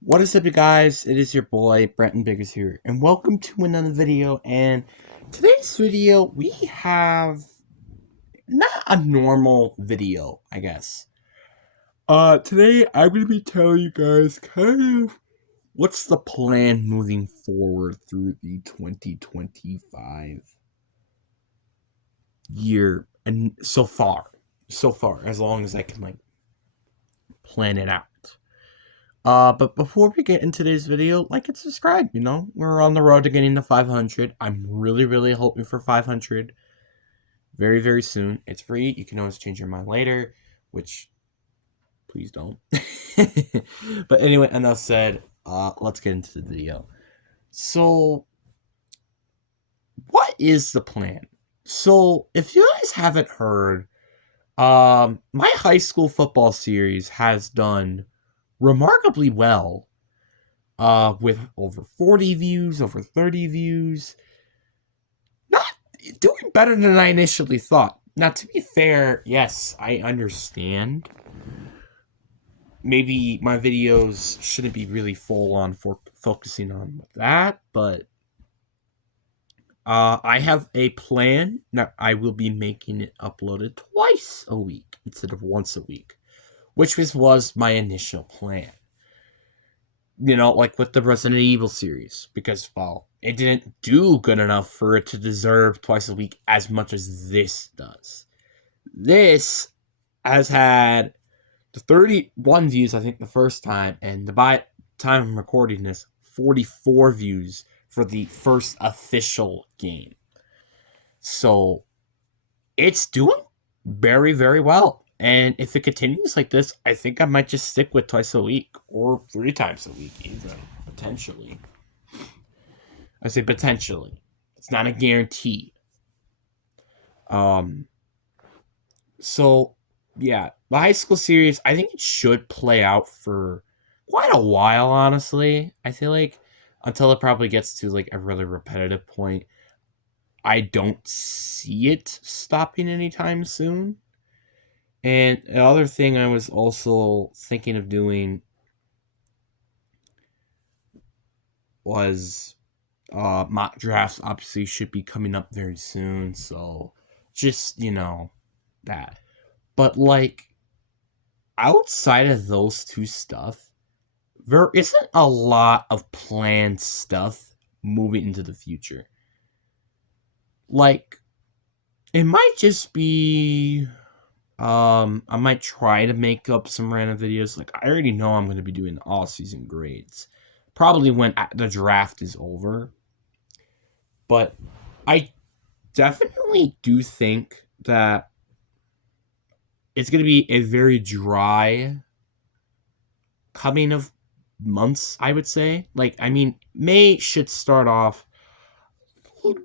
What is up, you guys? It is your boy Brenton Biggers here, and welcome to another video. And today's video, we have not a normal video, I guess. Today I'm gonna be telling you guys kind of what's the plan moving forward through the 2025 year, and so far, as long as I can plan it out. But before we get into today's video, like and subscribe. We're on the road to getting to 500. I'm really, really hoping for 500 very, very soon. It's free. You can always change your mind later, which please don't. But anyway, enough said. Let's get into the video. So, what is the plan? So, if you guys haven't heard, my high school football series has done remarkably well with over 40 views, over 30 views. Not doing better than I initially thought. Now, to be fair, yes, I understand. Maybe my videos shouldn't be really full on for focusing on that, but I have a plan that I will be making it uploaded twice a week instead of once a week, which was my initial plan. Like with the Resident Evil series, because, well, it didn't do good enough for it to deserve twice a week as much as this does. This has had the 31 views, I think, the first time, and by time I'm recording this, 44 views for the first official game. So it's doing very, very well. And if it continues like this, I think I might just stick with twice a week or 3 times a week, even, potentially. I say potentially. It's not a guarantee. Um. So, yeah, the high school series, I think it should play out for quite a while, honestly. I feel like until it probably gets to like a really repetitive point. I don't see it stopping anytime soon. And the other thing I was also thinking of doing was mock drafts obviously should be coming up very soon, so just, that. But like outside of those two stuff, there isn't a lot of planned stuff moving into the future. Like, it might just be I might try to make up some random videos. Like, I already know I'm going to be doing all season grades. Probably when the draft is over. But I definitely do think that it's going to be a very dry coming of months, I would say. Like, I mean, May should start off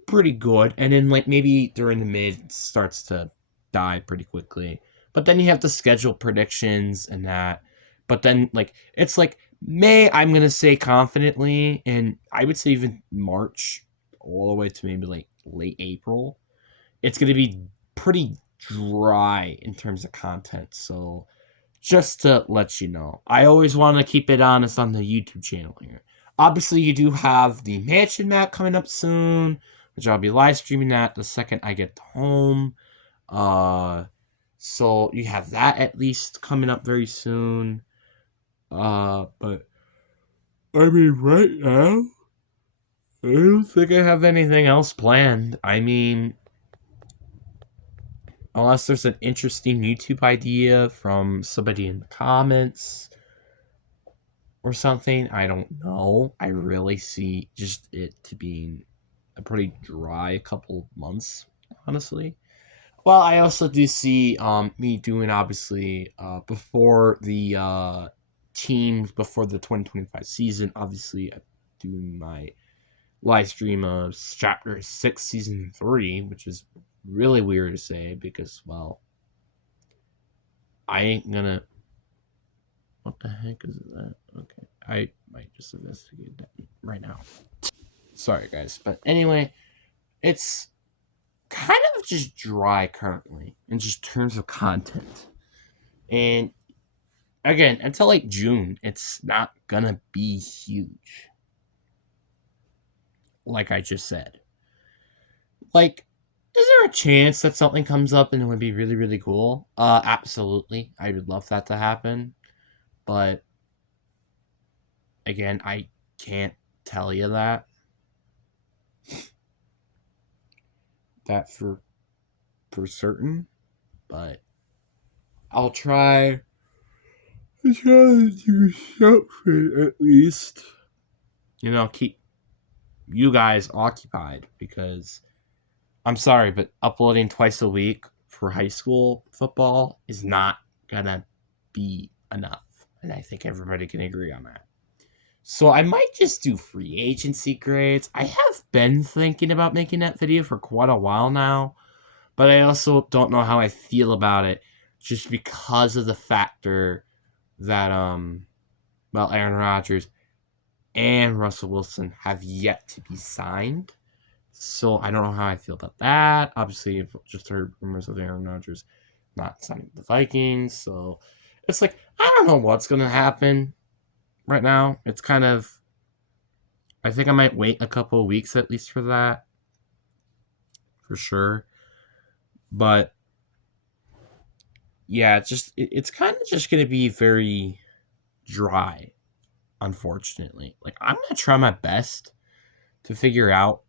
pretty good, and then like maybe during the mid it starts to die pretty quickly. But then you have the schedule predictions and that. But then like it's like May, I'm gonna say confidently, and I would say even March, all the way to maybe like late April, it's gonna be pretty dry in terms of content. So just to let you know, I always want to keep it honest on the YouTube channel here. Obviously, you do have the mansion map coming up soon, which I'll be live streaming that the second I get home. Uh, so you have that at least coming up very soon. But I mean, right now, I don't think I have anything else planned. I mean, unless there's an interesting YouTube idea from somebody in the comments or something. I don't know. I really see just it to being a pretty dry couple months, honestly. Well, I also do see me doing obviously before the teams before the 2025 season. Obviously, doing my live stream of Chapter 6, Season 3, which is really weird to say because, well, I ain't gonna. What the heck is that? Okay, I might just investigate that right now. Sorry, guys. But anyway, it's kind of just dry currently in just terms of content. And again, until like June, it's not gonna be huge. Like I just said. Like, is there a chance that something comes up and it would be really, really cool? Absolutely. I would love that to happen. But again, I can't tell you that for certain. But I'll try to do something at least. You know, keep you guys occupied, because I'm sorry, but uploading twice a week for high school football is not gonna be enough. And I think everybody can agree on that. So I might just do free agency grades. I have been thinking about making that video for quite a while now, but I also don't know how I feel about it, just because of the factor that Aaron Rodgers and Russell Wilson have yet to be signed. So I don't know how I feel about that. Obviously, I've just heard rumors of Aaron Rodgers not signing with the Vikings. So it's like, I don't know what's going to happen right now. It's kind of, I think I might wait a couple of weeks at least for that. For sure. But yeah, it's kind of just going to be very dry, unfortunately. Like, I'm going to try my best to figure out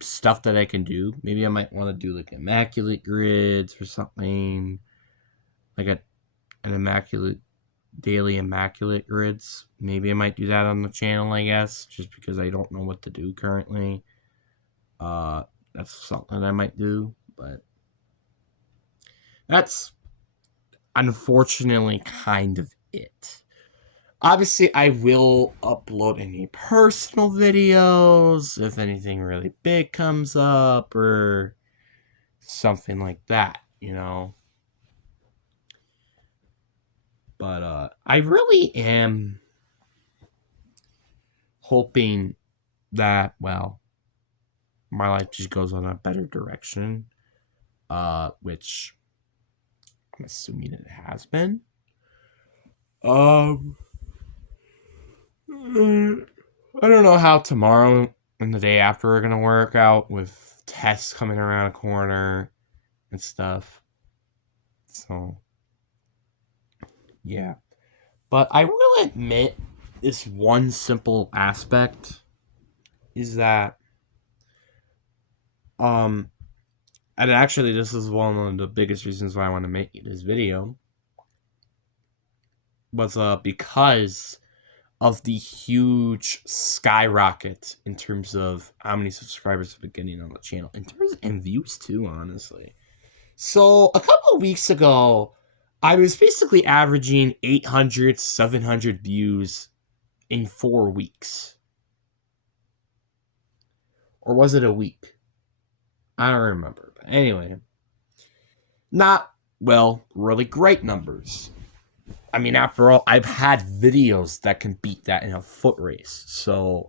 stuff that I can do. Maybe I might want to do like immaculate grids or something, like an immaculate daily immaculate grids. Maybe I might do that on the channel, I guess, just because I don't know what to do currently. That's something I might do, but that's unfortunately kind of it. Obviously, I will upload any personal videos if anything really big comes up or something like that, you know. But I really am hoping that, well, my life just goes on a better direction, which I'm assuming it has been. I don't know how tomorrow and the day after are gonna work out with tests coming around a corner and stuff. So, yeah. But I will admit, this one simple aspect is that, and actually this is one of the biggest reasons why I want to make this video, was because of the huge skyrocket in terms of how many subscribers have been getting on the channel, in terms and views too, honestly. So a couple of weeks ago, I was basically averaging 800, 700 views in 4 weeks. Or was it a week? I don't remember. But anyway, not, well, really great numbers. I mean, after all, I've had videos that can beat that in a foot race. So,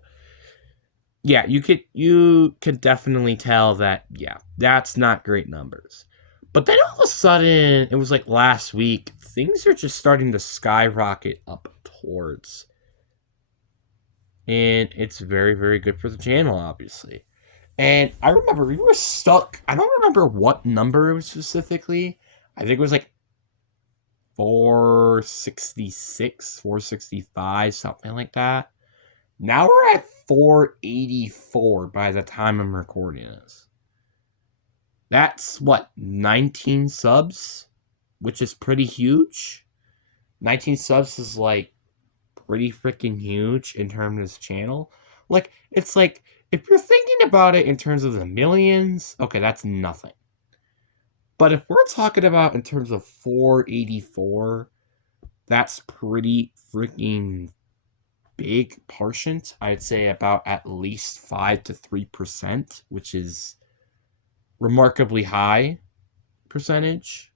yeah, you could definitely tell that, yeah, that's not great numbers. But then all of a sudden, it was like last week, things are just starting to skyrocket up towards. And it's very, very good for the channel, obviously. And I remember we were stuck. I don't remember what number it was specifically. I think it was like 466, 465, something like that. Now we're at 484 by the time I'm recording this. That's what, 19 subs, which is pretty huge. 19 subs is like pretty freaking huge in terms of this channel. Like, it's like, if you're thinking about it in terms of the millions, okay, that's nothing. But if we're talking about in terms of 484, that's pretty freaking big portion. I'd say about at least 5 to 3%, which is remarkably high percentage,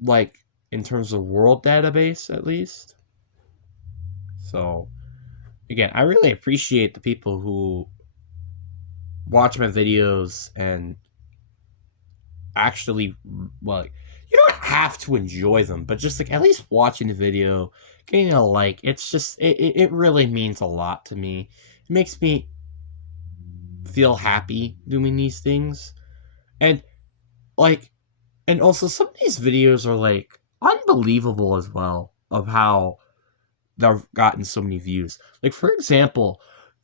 like in terms of world database at least. So again, I really appreciate the people who watch my videos and actually, well, you know what? have to enjoy them, but just like at least watching the video, getting a like, it's just it really means a lot to me. It makes me feel happy doing these things. And like, and also some of these videos are like unbelievable as well, of how they've gotten so many views. Like, for example,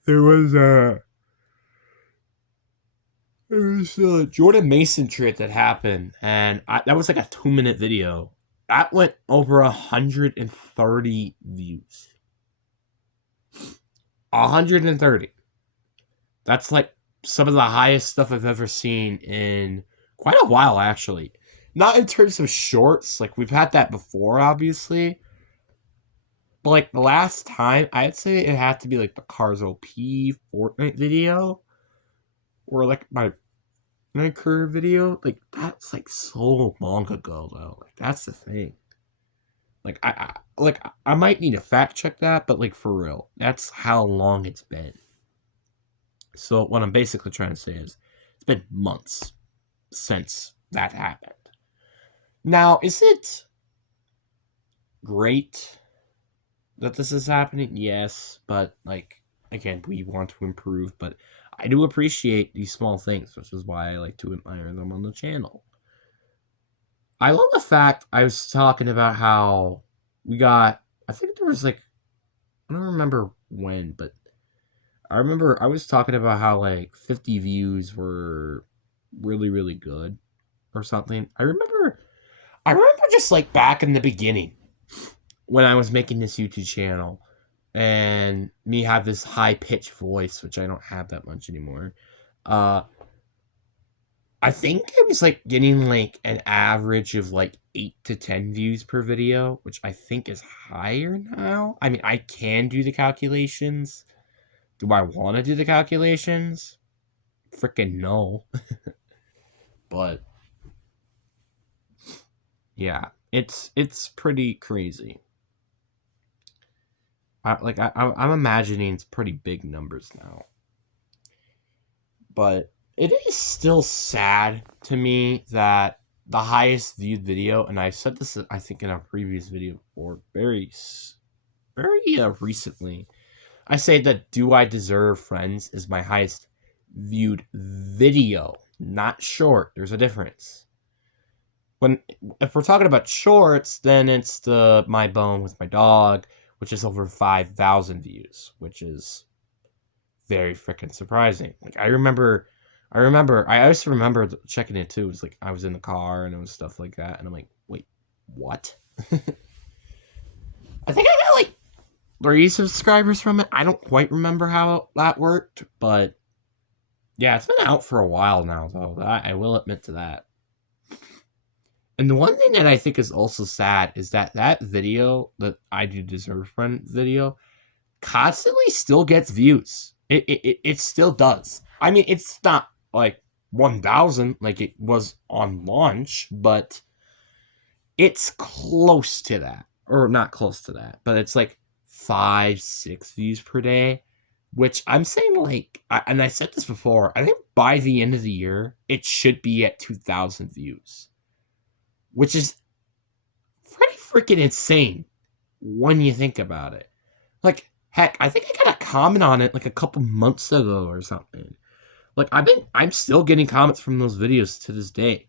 there was a Jordan Mason trip that happened, and that was like a 2-minute video. That went over 130 views. 130. That's like some of the highest stuff I've ever seen in quite a while, actually. Not in terms of shorts, like we've had that before, obviously. But like the last time, I'd say it had to be like the Cars OP Fortnite video, or like my career video. Like that's like so long ago, though. Like that's the thing. Like I might need to fact check that, but like for real, that's how long it's been. So what I'm basically trying to say is, it's been months since that happened. Now, is it great that this is happening? Yes, but like again, we want to improve, but I do appreciate these small things, which is why I like to admire them on the channel. I love the fact I was talking about how we got, I think there was like, I don't remember when, but I remember I was talking about how like 50 views were really, really good or something. I remember just like back in the beginning when I was making this YouTube channel and me have this high pitched voice, which I don't have that much anymore. I think I was like getting like an average of like 8 to 10 views per video, which I think is higher now. I mean, I can do the calculations. Do I want to do the calculations? Freaking no. But yeah, it's pretty crazy. I'm imagining it's pretty big numbers now. But it is still sad to me that the highest viewed video, and I said this I think in a previous video before, very recently, I say that Do I Deserve Friends is my highest viewed video, not short. There's a difference. If we're talking about shorts, then it's the My Bone with My Dog, which is over 5,000 views, which is very freaking surprising. Like I also remember checking it too. It was like I was in the car and it was stuff like that, and I'm like, wait, what? I think I got like 3 subscribers from it. I don't quite remember how that worked, but yeah, it's been out for a while now, though. I will admit to that. And the one thing that I think is also sad is that video, the I Do Deserve Friend video, constantly still gets views. It still does. I mean, it's not like 1,000 like it was on launch, but it's close to that. Or not close to that, but it's like 5, 6 views per day, which I'm saying like, and I said this before, I think by the end of the year, it should be at 2,000 views, which is pretty freaking insane when you think about it. Like, heck, I think I got a comment on it like a couple months ago or something. Like, I'm still getting comments from those videos to this day.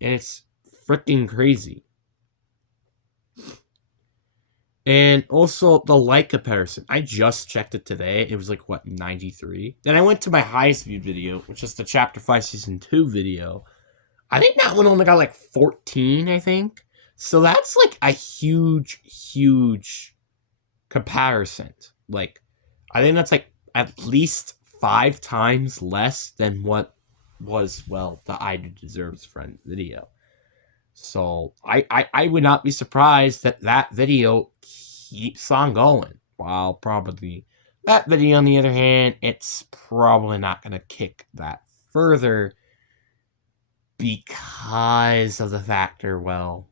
And it's freaking crazy. And also the like comparison. I just checked it today. It was like, what, 93? Then I went to my highest viewed video, which is the Chapter 5 Season 2 video. I think that one only got like 14, I think. So that's like a huge, huge comparison. Like, I think that's like at least 5 times less than what was, well, the I Do Deserves Friends video. So I would not be surprised that video keeps on going. While probably that video, on the other hand, it's probably not going to kick that further because of the factor, well,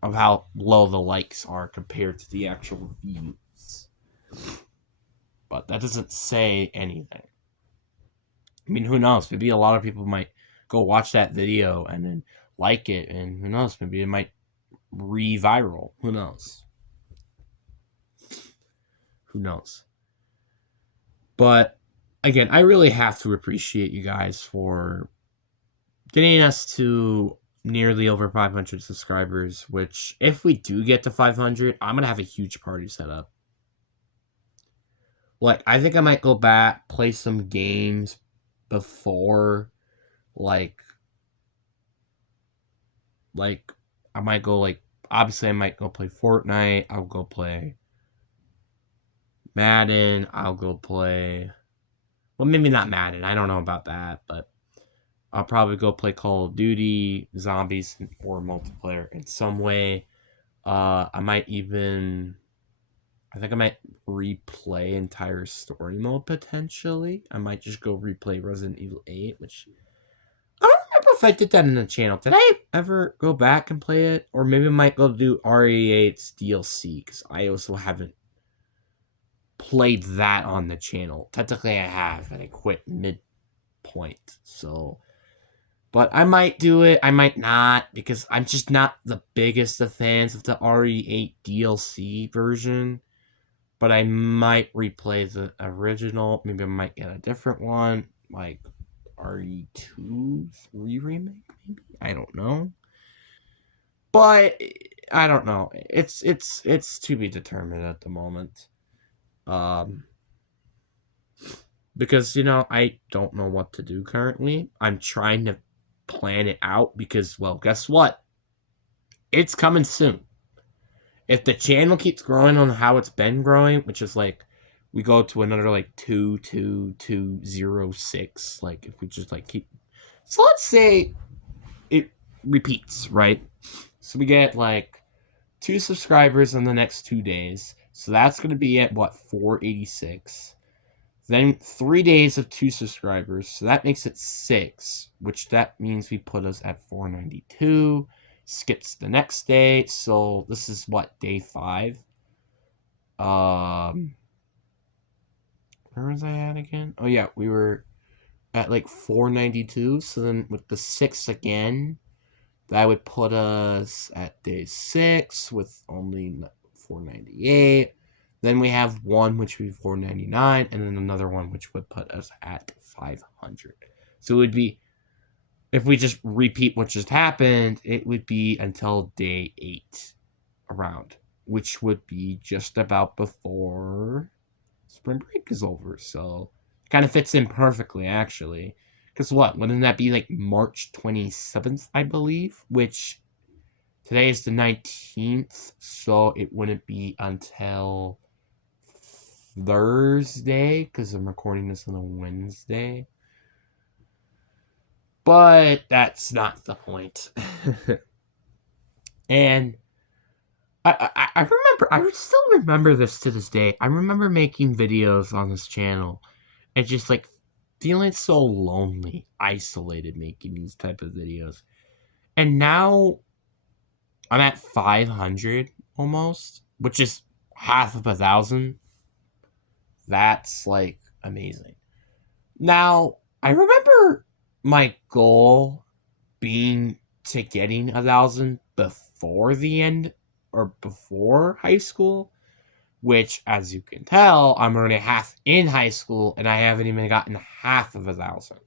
of how low the likes are compared to the actual views. But that doesn't say anything. I mean, who knows? Maybe a lot of people might go watch that video and then like it, and who knows, maybe it might re-viral. Who knows? Who knows? But again, I really have to appreciate you guys for getting us to nearly over 500 subscribers, which if we do get to 500, I'm going to have a huge party set up. Like, I think I might go back, play some games before, like, I might go, like, obviously I might go play Fortnite, I'll go play Madden, I'll go play, well, maybe not Madden, I don't know about that, but I'll probably go play Call of Duty, Zombies, or multiplayer in some way. I might even, I think I might replay entire story mode potentially. I might just go replay Resident Evil 8, which I don't remember if I did that in the channel. Did I ever go back and play it? Or maybe I might go do RE8's DLC, because I also haven't played that on the channel. Technically I have, and I quit midpoint, so... But I might do it, I might not, because I'm just not the biggest of fans of the RE8 DLC version. But I might replay the original. Maybe I might get a different one, like RE2 3 remake, maybe? I don't know. But I don't know. It's to be determined at the moment. Because, you know, I don't know what to do currently. I'm trying to plan it out because, well, guess what? It's coming soon. If the channel keeps growing on how it's been growing, which is like, we go to another like 22206, like if we just like keep, so let's say it repeats, right? So we get like 2 subscribers in the next 2 days, so that's going to be at what, 486. Then 3 days of 2 subscribers, so that makes it 6, which that means we put us at 492. Skips the next day, so this is what, day 5. Where was I at again? Oh yeah, we were at like 492. So then with the 6 again, that would put us at day 6 with only 498. Then we have one which would be 499, and then another one which would put us at 500. So it would be, if we just repeat what just happened, it would be until day 8 around, which would be just about before spring break is over. So it kind of fits in perfectly, actually. Because what? Wouldn't that be like March 27th, I believe? Which today is the 19th, so it wouldn't be until Thursday, because I'm recording this on a Wednesday. But that's not the point. And I remember, I still remember this to this day. I remember making videos on this channel and just like feeling so lonely, isolated making these type of videos. And now I'm at 500 almost, which is half of 1,000. That's like amazing. Now, I remember my goal being to getting 1,000 before the end or before high school, which, as you can tell, I'm already half in high school and I haven't even gotten half of 1,000.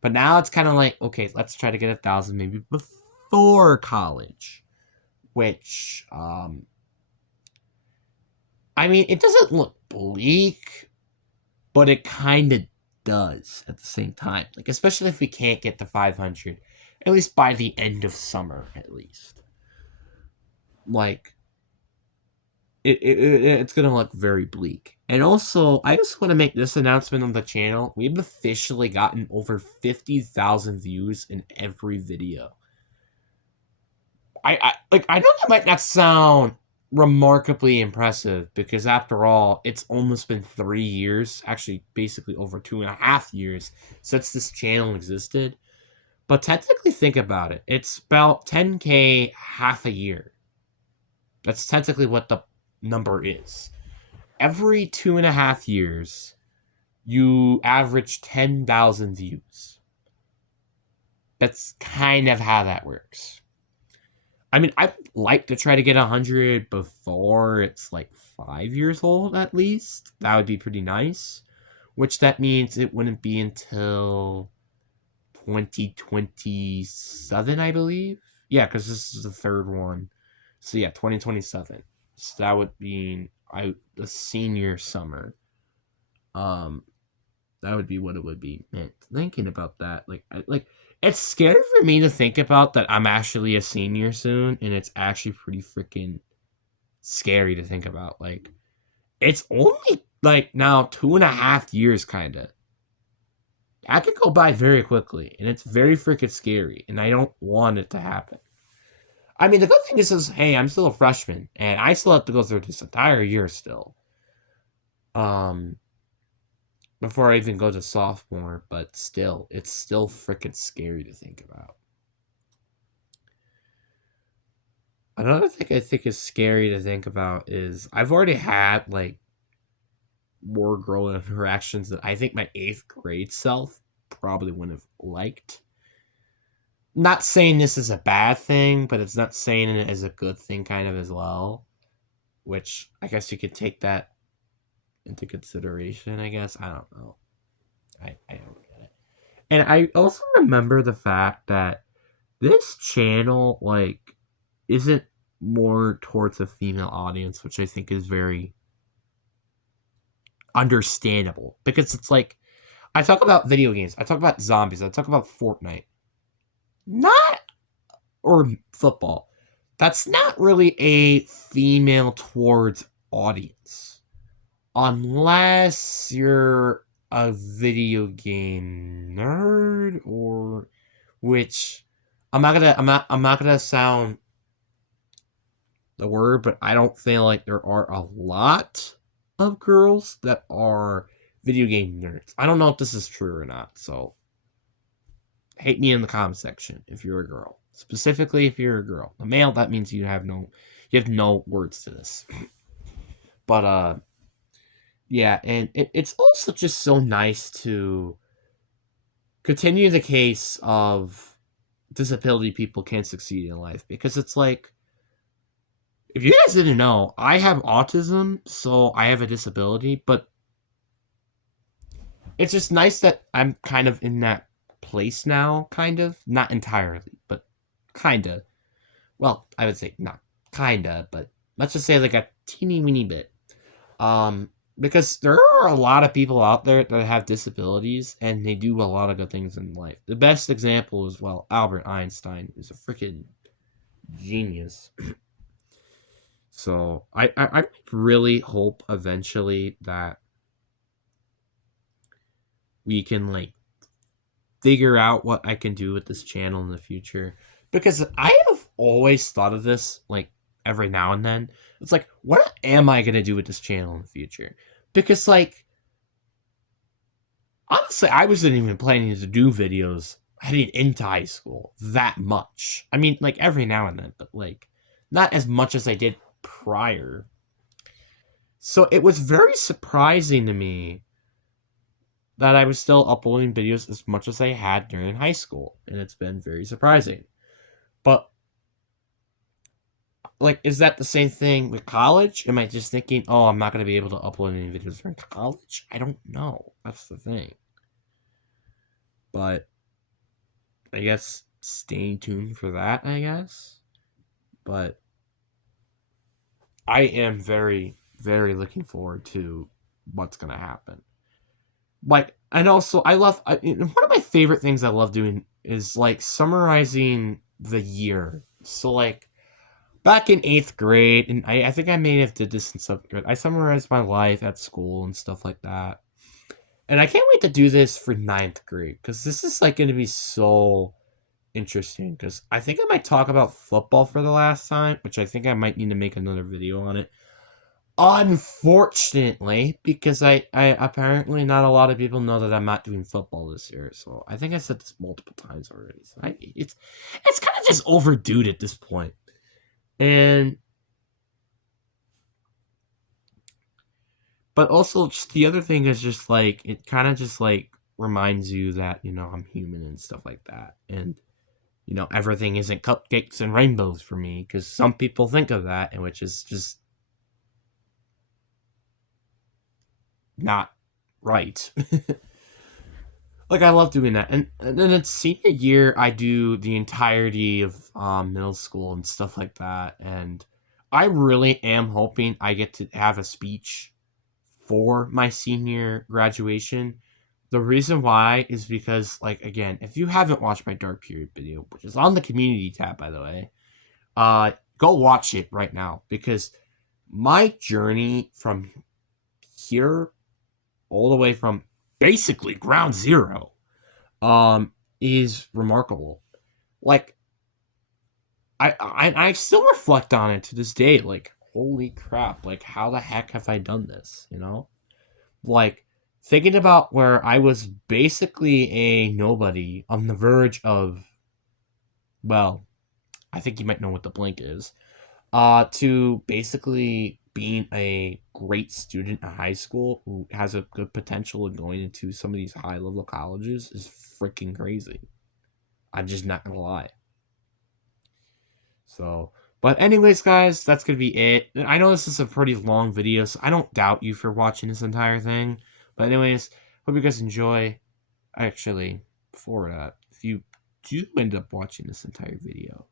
But now it's kind of like, okay, let's try to get 1,000 maybe before college, which, I mean, it doesn't look bleak, but it kind of does at the same time. Like, especially if we can't get to 500, at least by the end of summer, at least. Like, it's going to look very bleak. And also, I just want to make this announcement on the channel. We've officially gotten over 50,000 views in every video. I know that might not sound remarkably impressive, because after all, it's almost been 3 years, actually basically over 2.5 years since this channel existed. But technically think about it. It's about 10K half a year. That's technically what the number is. Every 2.5 years, you average 10,000 views. That's kind of how that works. I mean, I'd like to try to get 100 before it's like 5 years old at least. That would be pretty nice. Which that means it wouldn't be until 2027, I believe. Yeah, because this is the third one. So yeah, 2027. So that would be the senior summer. Um, that would be what it would be. Man, thinking about that, like it's scary for me to think about that I'm actually a senior soon, and it's actually pretty freaking scary to think about. Like, it's only like now 2.5 years, kind of. I could go by very quickly, and it's very freaking scary, and I don't want it to happen. I mean, the good thing is, hey, I'm still a freshman, and I still have to go through this entire year still. Um, before I even go to sophomore, but still, it's still freaking scary to think about. Another thing I think is scary to think about is I've already had like more girl interactions that I think my 8th grade self probably wouldn't have liked. Not saying this is a bad thing, but it's not saying it as a good thing kind of as well. Which I guess you could take that into consideration, I guess. I don't know. I don't get it. And I also remember the fact that this channel, like, isn't more towards a female audience, which I think is very understandable. Because it's like, I talk about video games, I talk about zombies, I talk about Fortnite. Not, or football. That's not really a female towards audience. Unless you're a video game nerd, or which I'm not gonna sound the word, but I don't feel like there are a lot of girls that are video game nerds. I don't know if this is true or not, so hate me in the comment section if you're a girl. Specifically if you're a girl. A male, that means you have no words to this. But yeah, and it's also just so nice to continue the case of disability people can succeed in life, because it's like, if you guys didn't know, I have autism, so I have a disability, but it's just nice that I'm kind of in that place now, kind of. Not entirely, but kind of. Well, I would say not kind of, but let's just say like a teeny weeny bit. Because there are a lot of people out there that have disabilities, and they do a lot of good things in life. The best example is, well, Albert Einstein is a freaking genius. So I really hope eventually that we can like figure out what I can do with this channel in the future, because I have always thought of this like every now and then. It's like, what am I gonna do with this channel in the future? Because like, honestly, I wasn't even planning to do videos heading into high school that much. I mean, like every now and then, but like not as much as I did prior. So it was very surprising to me that I was still uploading videos as much as I had during high school, and it's been very surprising. But like, is that the same thing with college? Am I just thinking, oh, I'm not going to be able to upload any videos during college? I don't know. That's the thing. But I guess stay tuned for that, I guess. But I am very, very looking forward to what's going to happen. Like, and also, one of my favorite things I love doing is like summarizing the year. So, like, back in 8th grade, and I think I may have did this in 7th grade, I summarized my life at school and stuff like that. And I can't wait to do this for 9th grade, because this is like going to be so interesting, because I think I might talk about football for the last time, which I think I might need to make another video on it. Unfortunately, because I apparently not a lot of people know that I'm not doing football this year, so I think I said this multiple times already. So it's kind of just overdue at this point. And but also, just the other thing is just like, it kind of just like reminds you that, I'm human and stuff like that. And everything isn't cupcakes and rainbows for me, because some people think of that, and which is just not right. Like, I love doing that. And then it's senior year, I do the entirety of middle school and stuff like that. And I really am hoping I get to have a speech for my senior graduation. The reason why is because, like, again, if you haven't watched my Dark Period video, which is on the community tab, by the way, go watch it right now, because my journey from here all the way from basically ground zero is remarkable. Like, I still reflect on it to this day, like, holy crap, like, how the heck have I done this, Like, thinking about where I was basically a nobody on the verge of, well, I think you might know what the blink is, to basically being a great student in high school who has a good potential in going into some of these high level colleges is freaking crazy. I'm just not gonna lie. So, but anyways, guys, that's gonna be it. I know this is a pretty long video, so I don't doubt you for watching this entire thing. But anyways, hope you guys enjoy. Actually, before that, if you do end up watching this entire video,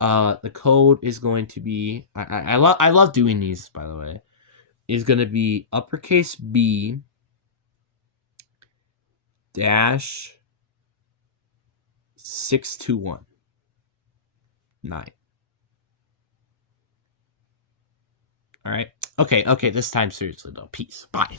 the code is going to be, I love doing these, by the way, is going to be uppercase B dash 6219. All right. Okay. This time seriously though. Peace. Bye.